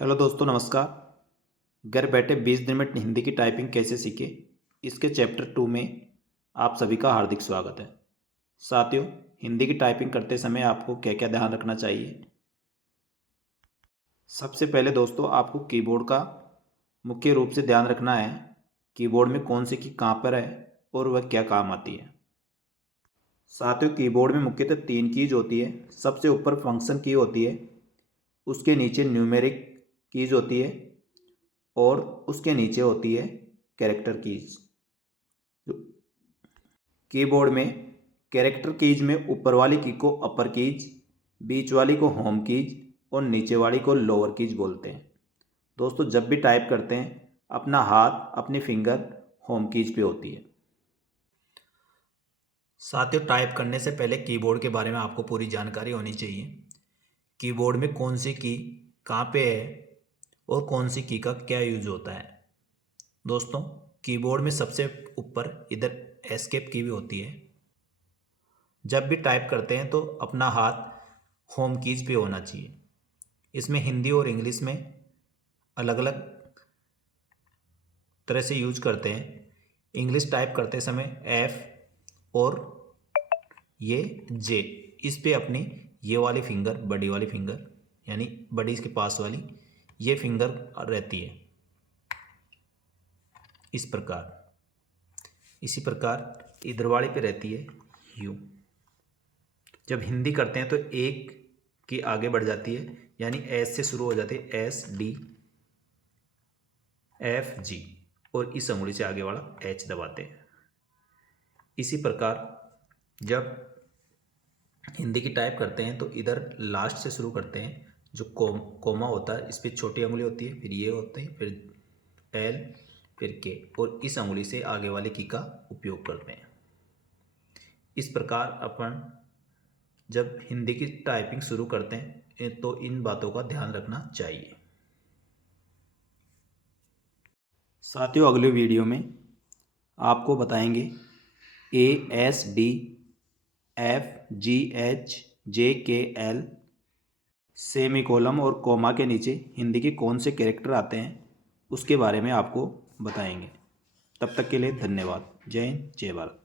Hello दोस्तों, नमस्कार। घर बैठे 20 दिन में हिंदी की टाइपिंग कैसे सीखें, इसके चैप्टर 2 में आप सभी का हार्दिक स्वागत है। साथियों, हिंदी की टाइपिंग करते समय आपको क्या क्या ध्यान रखना चाहिए। सबसे पहले दोस्तों, आपको कीबोर्ड का मुख्य रूप से ध्यान रखना है। कीबोर्ड में कौन सी की कहाँ पर है और वह क्या काम आती है। साथियों, कीबोर्ड में मुख्यतः 3 कीज होती है। सबसे ऊपर फंक्शन की होती है, उसके नीचे न्यूमेरिक कीज होती है और उसके नीचे होती है कैरेक्टर कीज। कीबोर्ड में कैरेक्टर कीज में ऊपर वाली की को अपर कीज, बीच वाली को होम कीज और नीचे वाली को लोअर कीज बोलते हैं। दोस्तों, जब भी टाइप करते हैं अपना हाथ, अपनी फिंगर होम कीज पे होती है। साथियों, टाइप करने से पहले कीबोर्ड के बारे में आपको पूरी जानकारी होनी चाहिए। कीबोर्ड में कौन सी की कहाँ पे है और कौन सी की का क्या यूज होता है। दोस्तों, कीबोर्ड में सबसे ऊपर इधर एस्केप की भी होती है। जब भी टाइप करते हैं तो अपना हाथ होम कीज पे होना चाहिए। इसमें हिंदी और इंग्लिश में अलग अलग तरह से यूज करते हैं। इंग्लिश टाइप करते समय एफ और ये जे, इस पे अपनी ये वाली फिंगर, बड़ी वाली फिंगर यानी बड़ी इसके पास वाली ये फिंगर रहती है इस प्रकार। इसी प्रकार इधर वाली पे रहती है यू। जब हिंदी करते हैं तो एक की आगे बढ़ जाती है, यानी एस से शुरू हो जाती है, एस डी एफ जी, और इस अंगुली से आगे वाला एच दबाते हैं। इसी प्रकार जब हिंदी की टाइप करते हैं तो इधर लास्ट से शुरू करते हैं। जो कोमा होता है, इस पर छोटी अंगुली होती है, फिर ये होते हैं, फिर एल, फिर के, और इस अंगुली से आगे वाले की का उपयोग करते हैं। इस प्रकार अपन जब हिंदी की टाइपिंग शुरू करते हैं तो इन बातों का ध्यान रखना चाहिए। साथियों, अगले वीडियो में आपको बताएंगे A S D F G H J के एल सेमीकोलम और कोमा के नीचे हिंदी के कौन से कैरेक्टर आते हैं, उसके बारे में आपको बताएंगे। तब तक के लिए धन्यवाद। जय हिंद, जय भारत।